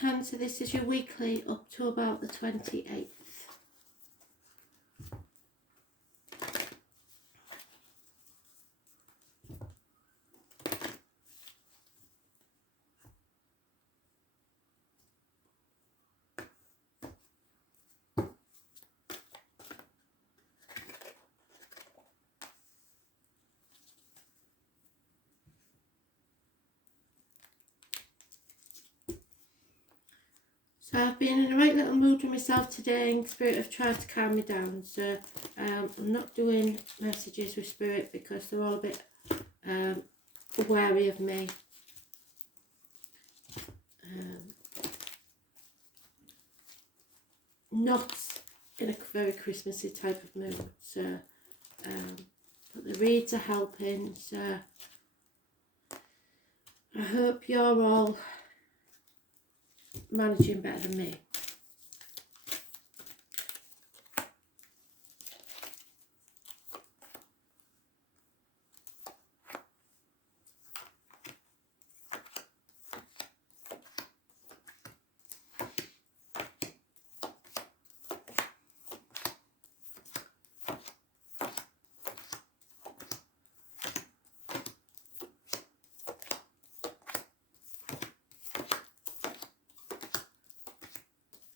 Cancer, this is your weekly up to about the 28th. So I've been in a right little mood with myself today, and Spirit have tried to calm me down. So I'm not doing messages with Spirit because they're all a bit wary of me. Not in a very Christmassy type of mood. So, but the reads are helping. So I hope you're all managing better than me.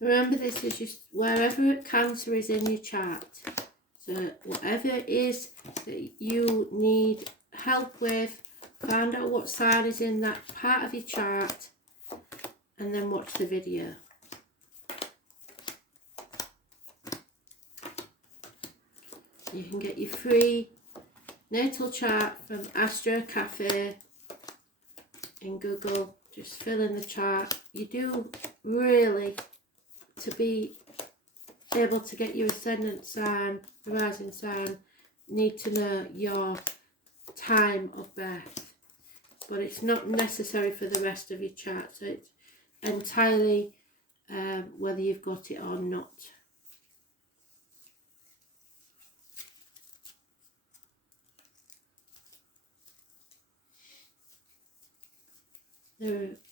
Remember, this is just wherever Cancer is in your chart. So whatever it is that you need help with, find out what sign is in that part of your chart and then watch the video. You can get your free natal chart from Astro Cafe in Google. Just fill in the chart. You do really, to be able to get your ascendant sign, the rising sign, need to know your time of birth. But it's not necessary for the rest of your chart. So it's entirely whether you've got it or not.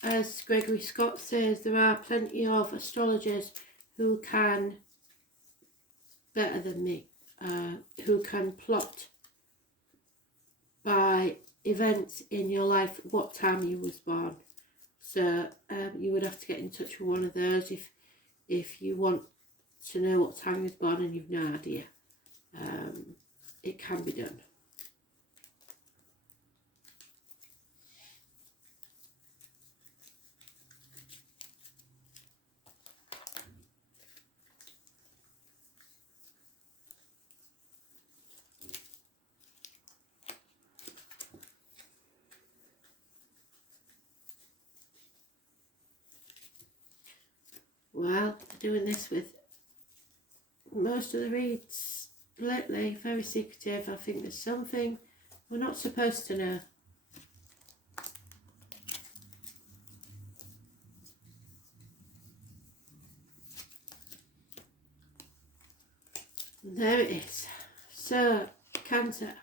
As Gregory Scott says, there are plenty of astrologers who can, better than me, who can plot by events in your life what time you was born. So you would have to get in touch with one of those if you want to know what time you was born and you've no idea. It can be done. Well, doing this with most of the reads lately, very secretive. I think there's something we're not supposed to know. And there it is. So, Cancer.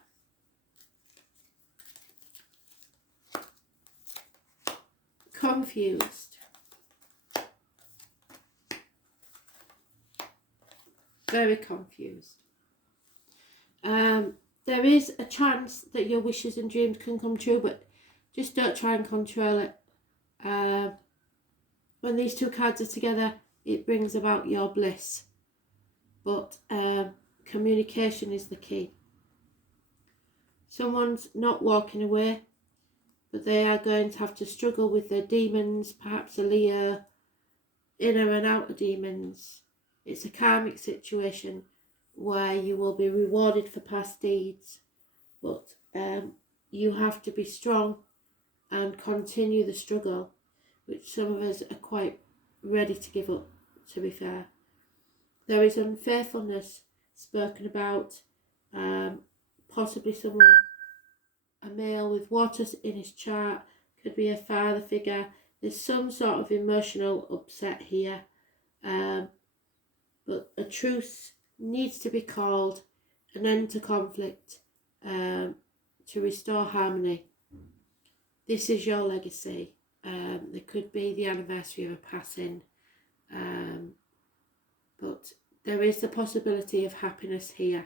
Confused. Very confused. There is a chance that your wishes and dreams can come true, but just don't try and control it. When these two cards are together, it brings about your bliss. But communication is the key. Someone's not walking away, but they are going to have to struggle with their demons, perhaps a Leo, inner and outer demons. It's a karmic situation where you will be rewarded for past deeds, but you have to be strong and continue the struggle, which some of us are quite ready to give up, to be fair. There is unfaithfulness spoken about, possibly someone, a male with water in his chart, could be a father figure. There's some sort of emotional upset here, but a truce needs to be called, an end to conflict, to restore harmony. This is your legacy. There could be the anniversary of a passing, but there is the possibility of happiness here.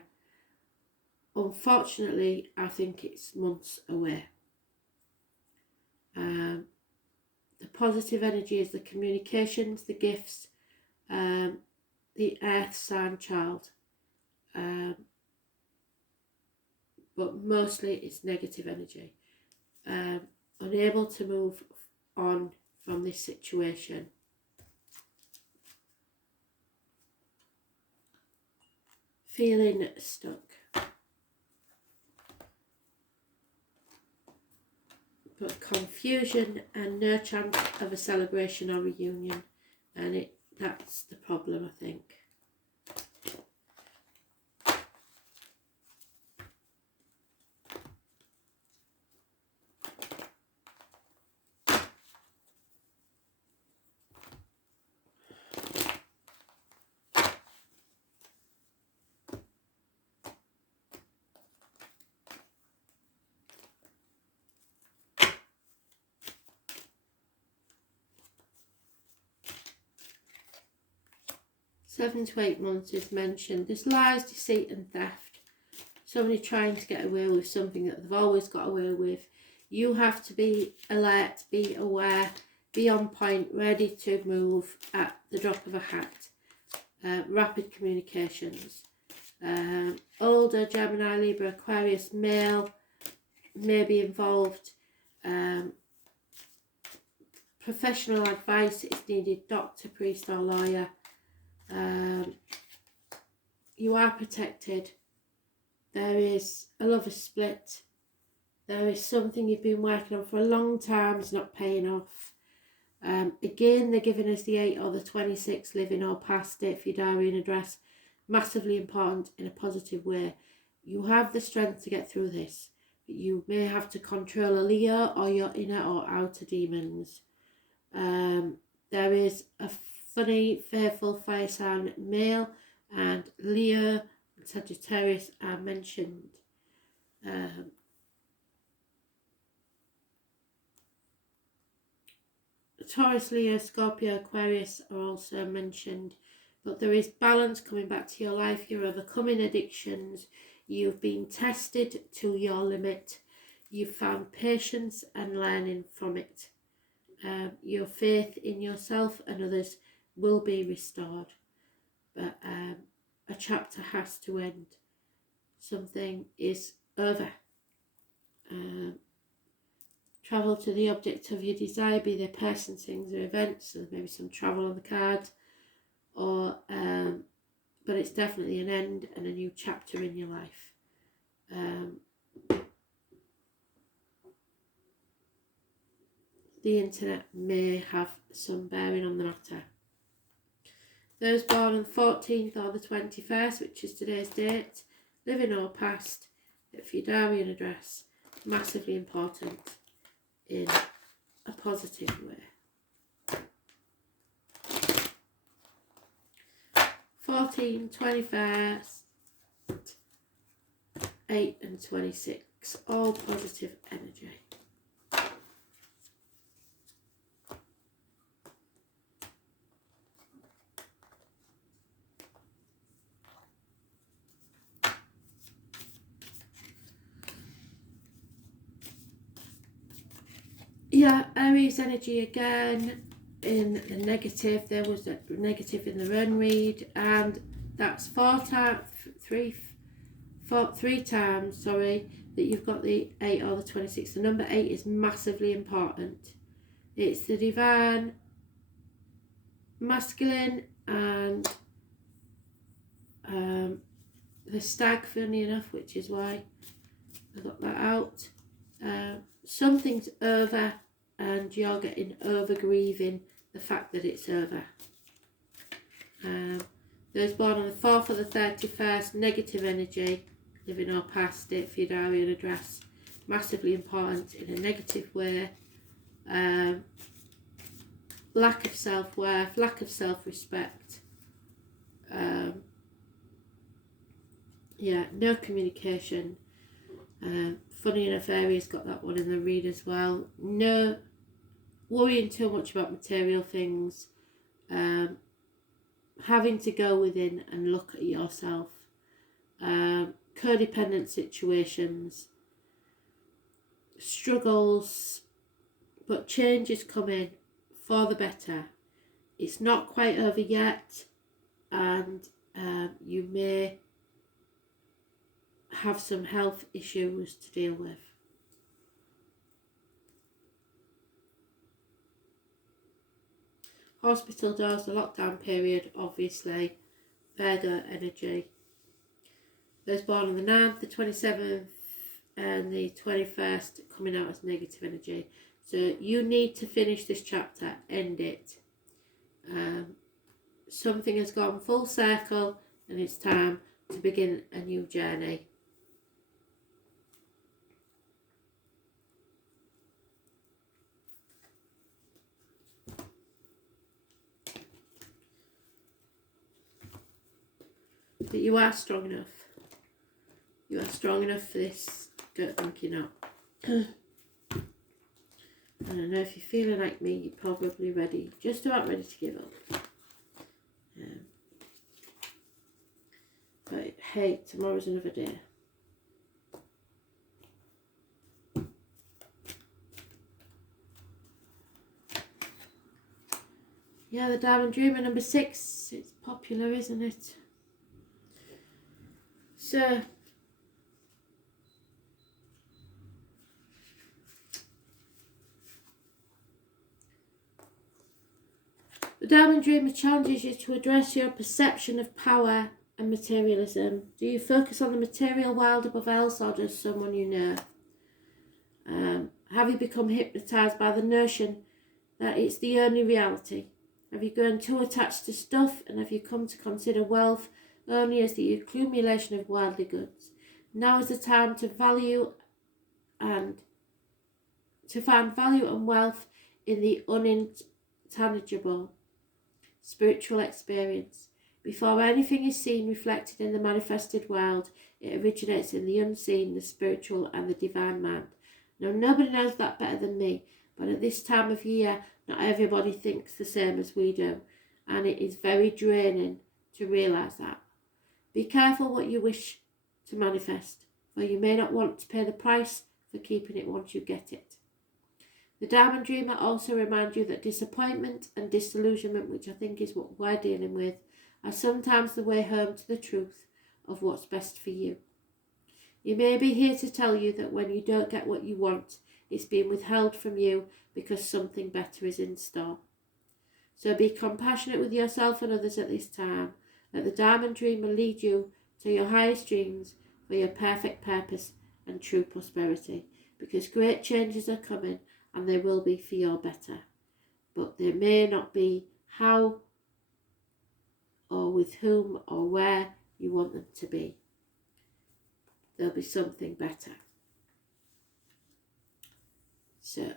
Unfortunately, I think it's months away. The positive energy is the communications, the gifts, the earth sign child, but mostly it's negative energy. Unable to move on from this situation. Feeling stuck. But confusion and no chance of a celebration or reunion, and that's the problem, I think. Seven to 8 months is mentioned. There's lies, deceit and theft. Somebody trying to get away with something that they've always got away with. You have to be alert, be aware, be on point, ready to move at the drop of a hat. Rapid communications. Older Gemini, Libra, Aquarius, male may be involved. Professional advice is needed, doctor, priest or lawyer. You are protected. There is a lover's split. There is something you've been working on for a long time, it's not paying off. Again, they're giving us the 8 or the 26, living or past date for your diary and address. Massively important in a positive way. You have the strength to get through this, but you may have to control a Leo or your inner or outer demons. There is a funny, fearful fire sign male, and Leo and Sagittarius are mentioned. Taurus, Leo, Scorpio, Aquarius are also mentioned, but there is balance coming back to your life. You're overcoming addictions. You've been tested to your limit. You've found patience and learning from it. Your faith in yourself and others will be restored, but a chapter has to end. Something is over. Travel to the object of your desire, be they person, things or events. So maybe some travel on the card, or but it's definitely an end and a new chapter in your life. The internet may have some bearing on the matter. Those born on the 14th or the 21st, which is today's date, living or past, for your diary and address, massively important in a positive way. 14, 21st, 8 and 26, all positive energy. Yeah, Aries energy again in the negative. There was a negative in the run read, and that's three times, sorry, that you've got the 8 or the 26. The number 8 is massively important. It's the divine masculine and the stag, funny enough, which is why I got that out. Something's over and you're getting over grieving the fact that it's over. Those born on the 4th or the 31st, negative energy, living or past it for your diary and address, massively important in a negative way. Lack of self-worth, lack of self-respect. No communication. Funny enough, Aries got that one in the read as well. No worrying too much about material things, having to go within and look at yourself, codependent situations, struggles, but change is coming for the better. It's not quite over yet, and you may have some health issues to deal with. Hospital doors, the lockdown period, obviously, Virgo energy. Those born on the 9th, the 27th, and the 21st coming out as negative energy. So you need to finish this chapter, end it. Something has gone full circle and it's time to begin a new journey. But you are strong enough. You are strong enough for this. Don't think you're not. I don't know, if you're feeling like me, you're probably ready, just about ready to give up. But hey, tomorrow's another day. Yeah, the Diamond Dreamer number 6. It's popular, isn't it? So, the Diamond Dreamer challenges you to address your perception of power and materialism. Do you focus on the material world above else, or does someone you know? Have you become hypnotised by the notion that it's the only reality? Have you grown too attached to stuff, and have you come to consider wealth only as the accumulation of worldly goods? Now is the time to find value and wealth in the unintangible spiritual experience. Before anything is seen reflected in the manifested world, it originates in the unseen, the spiritual and the divine mind. Now, nobody knows that better than me, but at this time of year, not everybody thinks the same as we do, and it is very draining to realise that. Be careful what you wish to manifest, for you may not want to pay the price for keeping it once you get it. The Diamond Dreamer also reminds you that disappointment and disillusionment, which I think is what we're dealing with, are sometimes the way home to the truth of what's best for you. You may be here to tell you that when you don't get what you want, it's being withheld from you because something better is in store. So be compassionate with yourself and others at this time. Let the Diamond Dreamer lead you to your highest dreams for your perfect purpose and true prosperity, because great changes are coming and they will be for your better. But they may not be how or with whom or where you want them to be. There'll be something better. So,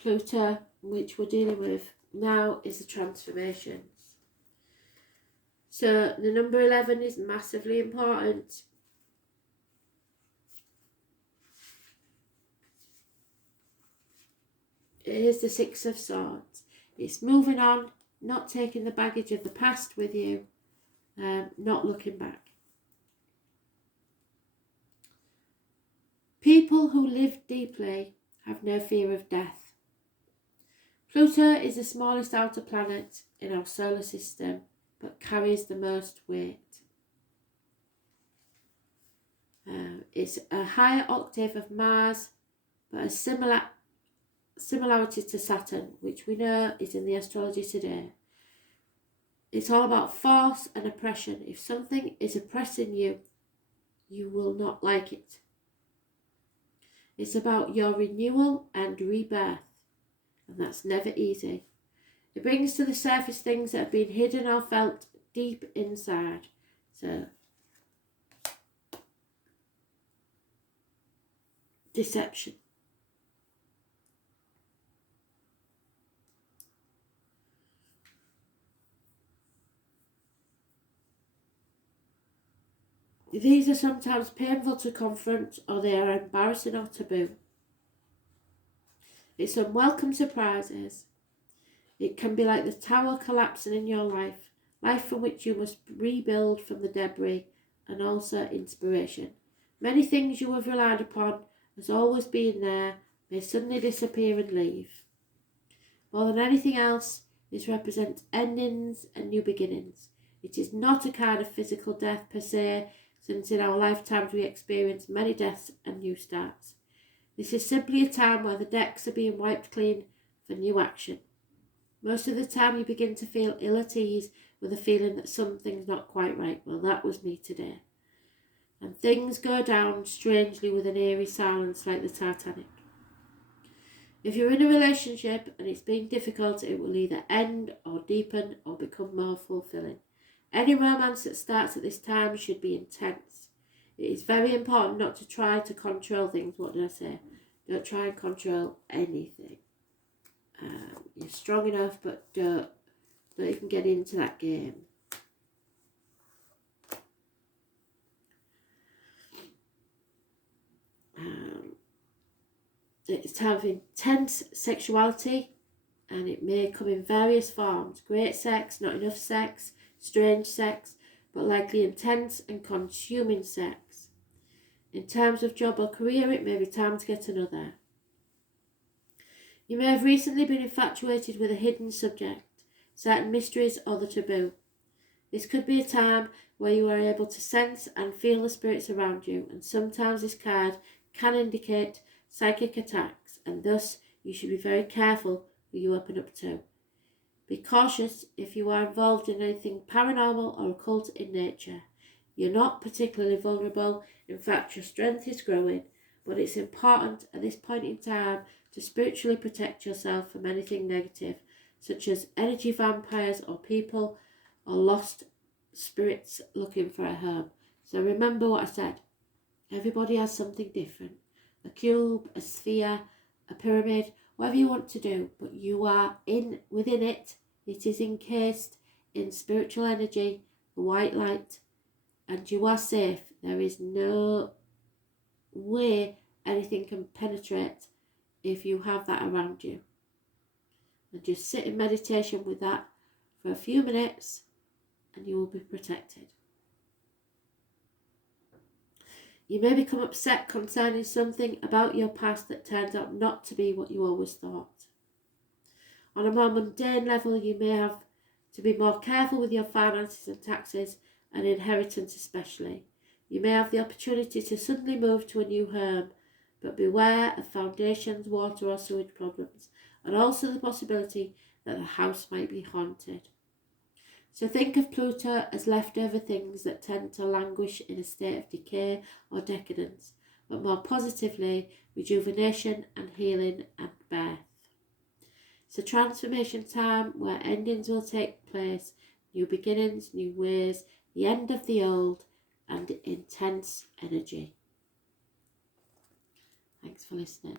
Pluto, which we're dealing with now, is the transformations. So the number 11 is massively important. It is the Six of Swords. It's moving on, not taking the baggage of the past with you, not looking back. People who live deeply have no fear of death. Pluto is the smallest outer planet in our solar system, but carries the most weight. It's a higher octave of Mars, but a similarity to Saturn, which we know is in the astrology today. It's all about force and oppression. If something is oppressing you, you will not like it. It's about your renewal and rebirth, and that's never easy. It brings to the surface things that have been hidden or felt deep inside. So, deception. These are sometimes painful to confront, or they are embarrassing or taboo. It's unwelcome surprises. It can be like the tower collapsing in your life from which you must rebuild from the debris, and also inspiration. Many things you have relied upon as always being there may suddenly disappear and leave. More than anything else, this represents endings and new beginnings. It is not a card of physical death per se, since in our lifetimes we experience many deaths and new starts. This is simply a time where the decks are being wiped clean for new action. Most of the time you begin to feel ill at ease with a feeling that something's not quite right. Well, that was me today. And things go down strangely with an eerie silence like the Titanic. If you're in a relationship and it's been difficult, it will either end or deepen or become more fulfilling. Any romance that starts at this time should be intense. It is very important not to try to control things. What did I say? Don't try and control anything. You're strong enough, but don't even get into that game. It's time for intense sexuality, and it may come in various forms. Great sex, not enough sex, strange sex, but likely intense and consuming sex. In terms of job or career, it may be time to get another. You may have recently been infatuated with a hidden subject, certain mysteries or the taboo. This could be a time where you are able to sense and feel the spirits around you, and sometimes this card can indicate psychic attacks, and thus you should be very careful who you open up to. Be cautious if you are involved in anything paranormal or occult in nature. You're not particularly vulnerable, in fact your strength is growing, but it's important at this point in time to spiritually protect yourself from anything negative, such as energy vampires or people or lost spirits looking for a home. So remember what I said. Everybody has something different. A cube, a sphere, a pyramid, whatever you want to do, but you are within it. It is encased in spiritual energy, the white light, and you are safe. There is no way anything can penetrate if you have that around you. And just sit in meditation with that for a few minutes and you will be protected. You may become upset concerning something about your past that turns out not to be what you always thought. On a more mundane level, you may have to be more careful with your finances and taxes and inheritance especially. You may have the opportunity to suddenly move to a new home, but beware of foundations, water or sewage problems, and also the possibility that the house might be haunted. So think of Pluto as leftover things that tend to languish in a state of decay or decadence, but more positively, rejuvenation and healing and birth. It's a transformation time where endings will take place, new beginnings, new ways, the end of the old, and intense energy. Thanks for listening.